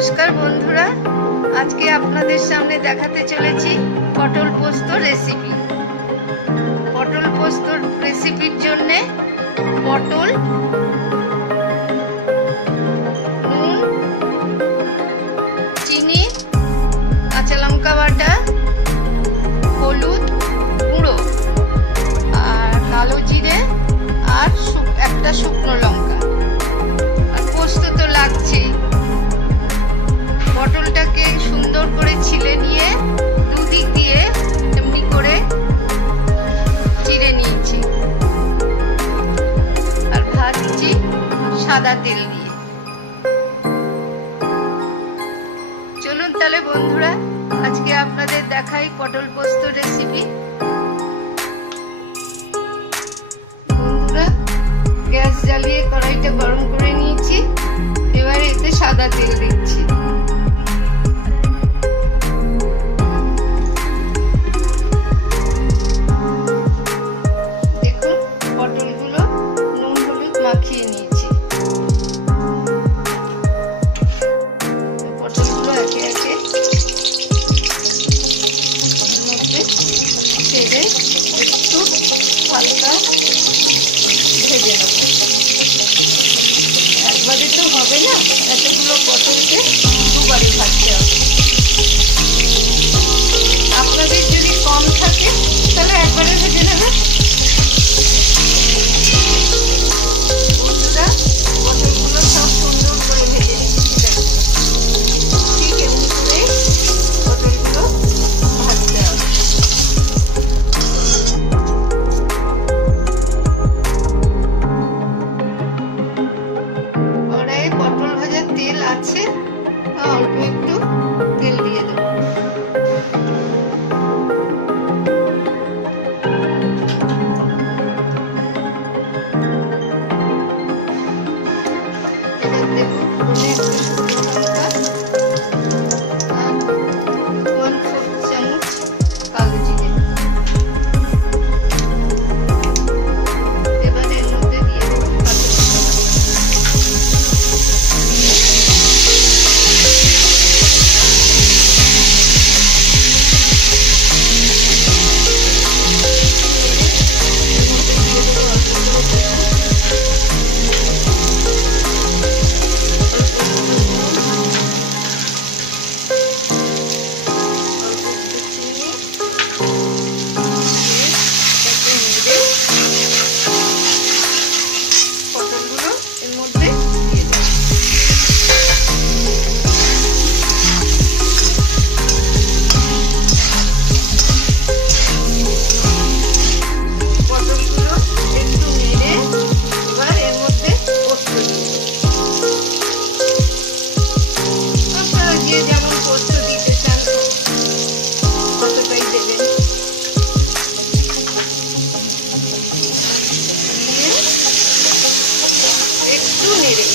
नमस्कार बंधुरा आज के आपनादेर सामने देखाते चलेছি पटल पोस्त रेसिपि। पटल पोस्त रेसिपिर जन्य पटल নুন চিনি কাঁচা লঙ্কা বাটা হলুদ গুঁড়ো আর কালো জিরে আর একটা শুকনো লঙ্কা আর পোস্ত তো লাগছেই। পটলটাকে সুন্দর করে ছিলে নিয়ে দুদিক দিয়ে এমনি করে চিড়ে নিয়েছি আর ভাজছি সাদা তেল দিয়ে। চলুন তাহলে বন্ধুরা আজকে আপনাদের দেখাই পটল পোস্ত রেসিপি। বন্ধুরা গ্যাস জ্বালিয়ে কড়াইটা গরম করে নিয়েছি, এবারে এতে সাদা তেল দিচ্ছি। মাখিয়ে নিয়েছি, পটলগুলো একে একে মধ্যে ছেড়ে একটু হালকা ভেজে নেব। একবারে তো হবে না, এতগুলো পটলকে দুবারে ভাজতে হবে। আপনাদের যদি কম থাকে তাহলে একবারে ভেজে নেবে। পটলগুলো সব সুন্দর করে ভেজে নিচ্ছি, ঠিক এমনি করে পটলগুলো ভাজতে হবে। কড়াইয়ে পটল ভাজার তেল আছে, অল্প একটু তেল দিয়ে দেবো।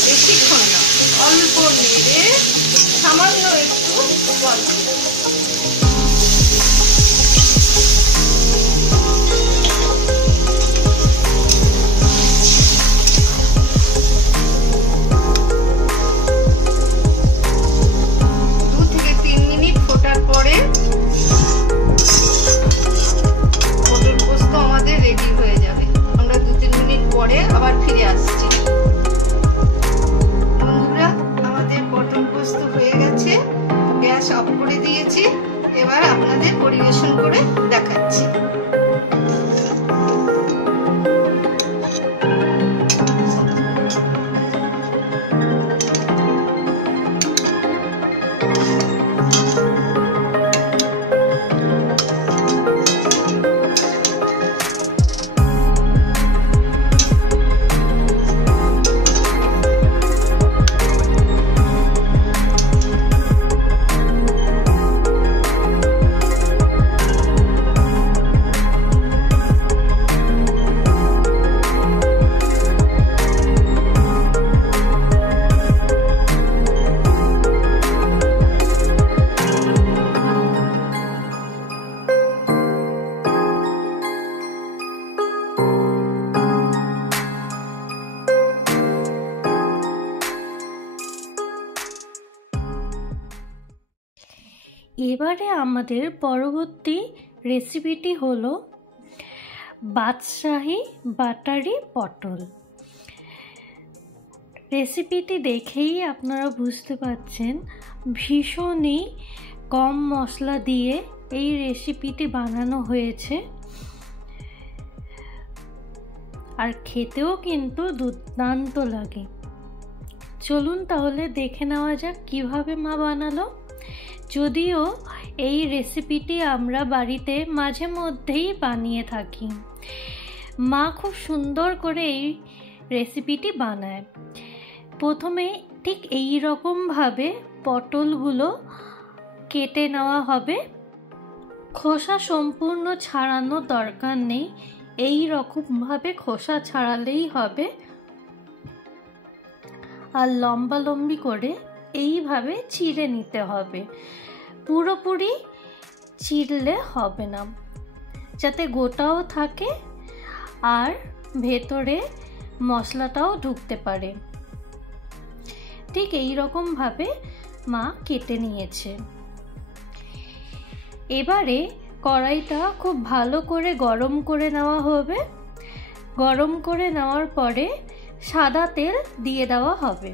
বেশিক্ষণ না, অল্প নেড়ে সামান্য একটু জল দিয়ে দেবো। অফ করে দিয়েছি, এবার আপনাদের পরিবেশন করে দেখাচ্ছি। এবারে আমাদের পরবর্তী রেসিপিটি হলো বাদশাহী বাটারি পটল। রেসিপিটি দেখেই আপনারা বুঝতে পারছেন ভীষণই কম মশলা দিয়ে এই রেসিপিটি বানানো হয়েছে, আর খেতেও কিন্তু দুর্দান্ত লাগে। চলুন তাহলে দেখে নেওয়া যাক কিভাবে মা বানালো। যদিও এই রেসিপিটি আমরা বাড়িতে মাঝে মধ্যেই বানিয়ে থাকি, মা খুব সুন্দর করে এই রেসিপিটি বানায়। প্রথমে ঠিক এই রকমভাবে পটলগুলো কেটে নেওয়া হবে। খোসা সম্পূর্ণ ছাড়ানোর দরকার নেই, এই রকমভাবে খোসা ছাড়ালেই হবে। আর লম্বা লম্বি করে এইভাবে চিড়ে নিতে হবে, পুরোপুরি চিড়লে হবে না, যাতে গোটাও থাকে আর ভেতরে মশলাটাও ঢুকতে পারে। ঠিক এই রকমভাবে মা কেটে নিয়েছে। এবারে কড়াইটা খুব ভালো করে গরম করে নেওয়া হবে। গরম করে নেওয়ার পরে সাদা তেল দিয়ে দেওয়া হবে।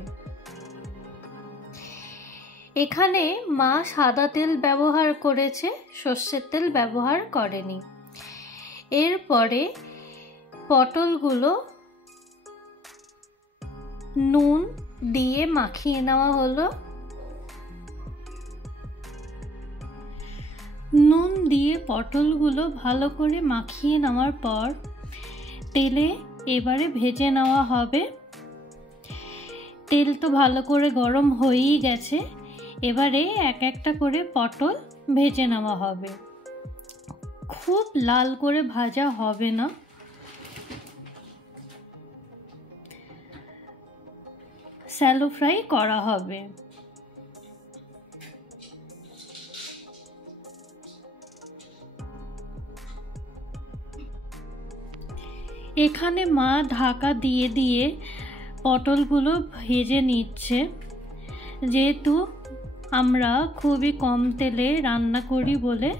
এখানে মা সাদা তেল ব্যবহার করেছে, সর্ষের তেল ব্যবহার করেনি। এরপরে পটলগুলো নুন দিয়ে মাখিয়ে নেওয়া হলো। নুন দিয়ে পটলগুলো ভালো করে মাখিয়ে নেওয়ার পর তেলে এবারে ভেজে নেওয়া হবে। তেল তো ভালো করে গরম হয়েই গেছে, এবারে এক একটা করে পটল ভেজে নেওয়া হবে। খুব লাল করে ভাজা হবে না, শ্যালো ফ্রাই করা হবে। এখানে মা ঢাকা দিয়ে দিয়ে পটলগুলো ভেজে নিচ্ছে। যেহেতু আমরা খুবই কম তেলে রান্না করি বলে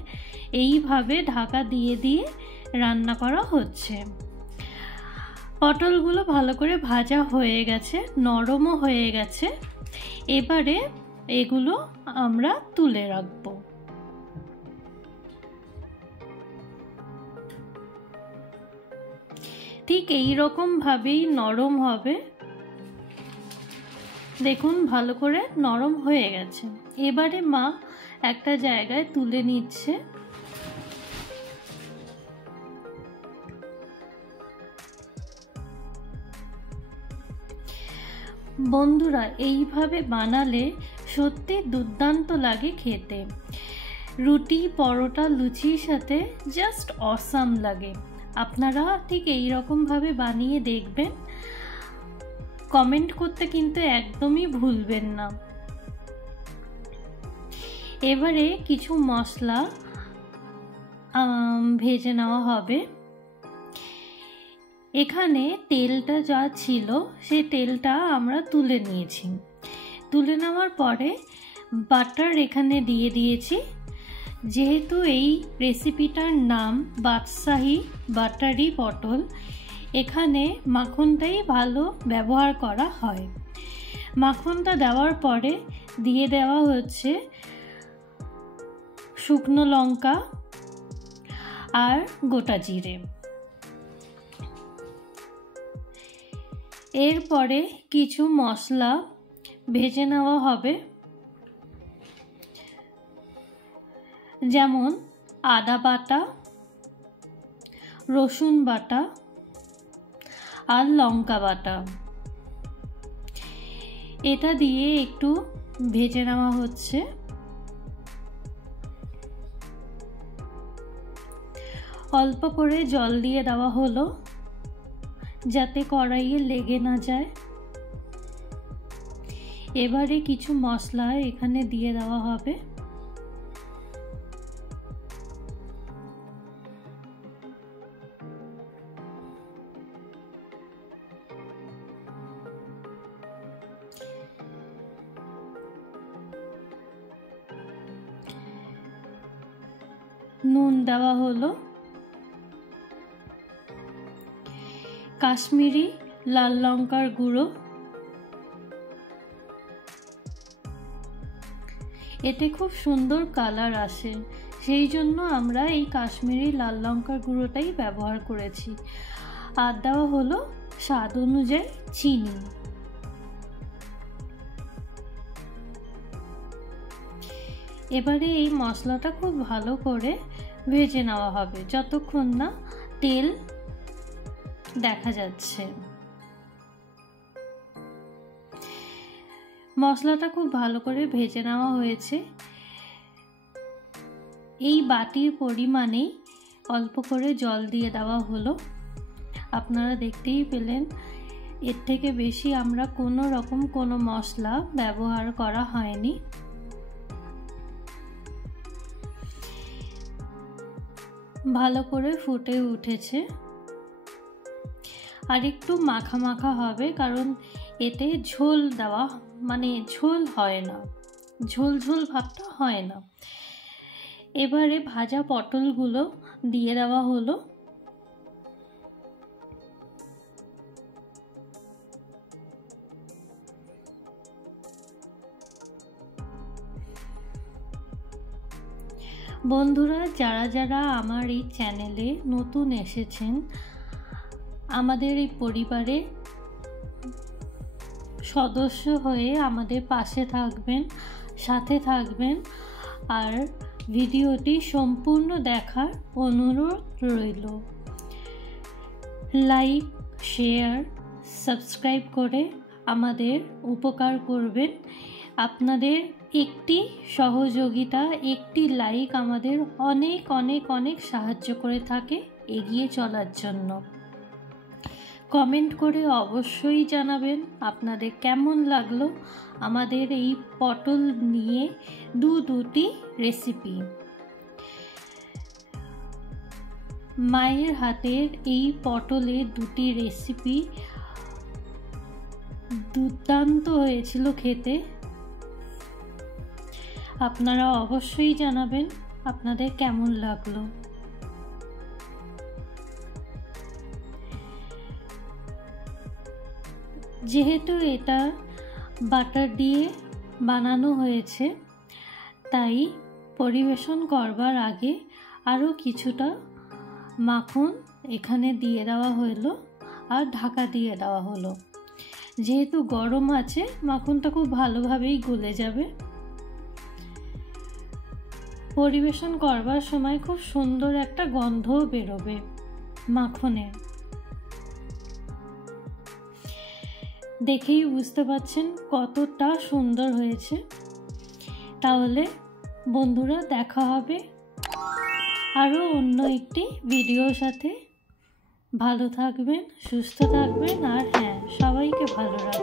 এইভাবে ঢাকা দিয়ে দিয়ে রান্না করা হচ্ছে। পটলগুলো ভালো করে ভাজা হয়ে গেছে, নরমও হয়ে গেছে। এবারে এগুলো আমরা তুলে রাখবো। ঠিক এই রকম ভাবেই নরম হবে। দেখুন ভালো করে নরম হয়ে গেছে। এবারে মা একটা জায়গায় তুলে নিচ্ছে। বন্ধুরা, এইভাবে বানালে সত্যি দুর্দান্ত লাগে খেতে। রুটি, পরোটা, লুচির সাথে জাস্ট অসাম লাগে। আপনারা ঠিক এই রকমভাবে বানিয়ে দেখবেন। কমেন্ট করতে কিন্তু একদমই ভুলবেন না। এবারে কিছু মশলা ভেজে নেওয়া হবে। এখানে তেলটা যা ছিল সেই তেলটা আমরা তুলে নিয়েছি। তুলে নেওয়ার পরে বাটার এখানে দিয়ে দিয়েছি। যেহেতু এই রেসিপিটার নাম বাদশাহী বাটারি পটল, এখানে মাখনটাই ভালো ব্যবহার করা হয়। মাখনটা দেওয়ার পরে দিয়ে দেওয়া হচ্ছে শুকনো লঙ্কা আর গোটা জিরে। এরপরে কিছু মশলা ভেজে নেওয়া হবে, যেমন আদা বাটা, রসুন বাটা আর লঙ্কা বাটা। এটা দিয়ে একটু ভেজে নেওয়া হচ্ছে। অল্প করে জল দিয়ে দেওয়া হলো যাতে কড়াইয়ে লেগে না যায়। এবারে কিছু মশলা এখানে দিয়ে দেওয়া হবে। নুন দেওয়া হলো, কাশ্মীরি লাল লঙ্কার গুঁড়ো, এতে খুব সুন্দর কালার আসে, সেই জন্য আমরা এই কাশ্মীরি লাল লঙ্কার গুঁড়োটাই ব্যবহার করেছি। আর দেওয়া হলো স্বাদ অনুযায়ী চিনি। এবারে এই মশলাটা খুব ভালো করে ভেজে নেওয়া হবে যতক্ষণ না তেল দেখা যাচ্ছে। মশলাটা খুব ভালো করে ভেজে নেওয়া হয়েছে। এই বাটির পরিমাণেই অল্প করে জল দিয়ে দেওয়া হলো। আপনারা দেখতেই পেলেন, এর থেকে বেশি আমরা কোনো রকম কোনো মশলা ব্যবহার করা হয়নি। ভালো করে ফুটে উঠেছে। আর একটু মাখা মাখা হবে, কারণ এতে ঝোল দেওয়া, মানে ঝোল হয় না, ঝোল ঝোল ভাবটা হয় না। এবারে ভাজা পটলগুলো দিয়ে দেওয়া হলো। বন্ধুরা, যারা যারা আমার এই চ্যানেলে নতুন এসেছেন, আমাদের এই পরিবারে সদস্য হয়ে আমাদের পাশে থাকবেন, সাথে থাকবেন, আর ভিডিওটি সম্পূর্ণ দেখার অনুরোধ রইল। লাইক, শেয়ার, সাবস্ক্রাইব করে আমাদের উপকার করবেন। আপনাদের একটি সহযোগিতা, একটি লাইক আমাদের অনেক অনেক অনেক সাহায্য করে থাকে এগিয়ে চলার জন্য। কমেন্ট করে অবশ্যই জানাবেন আপনাদের কেমন লাগলো আমাদের এই পটল নিয়ে দুটি রেসিপি। মায়ের হাতের এই পটলের দুটি রেসিপি দুর্দান্ত হয়েছিল খেতে। আপনারা অবশ্যই জানাবেন আপনাদের কেমন লাগলো। যেহেতু এটা বাটার দিয়ে বানানো হয়েছে, তাই পরিবেশন করবার আগে আরও কিছুটা মাখন এখানে দিয়ে দেওয়া হলো আর ঢাকা দিয়ে দেওয়া হলো। যেহেতু গরম আছে, মাখনটা খুব ভালোভাবেই গলে যাবে। পরিবেশন করবার সময় খুব সুন্দর একটা গন্ধও বেরোবে মাখনের। দেখেই বুঝতে পারছেন কতটা সুন্দর হয়েছে। তাহলে বন্ধুরা, দেখা হবে আরও অন্য একটি ভিডিওর সাথে। ভালো থাকবেন, সুস্থ থাকবেন, আর হ্যাঁ, সবাইকে ভালো রাখবেন।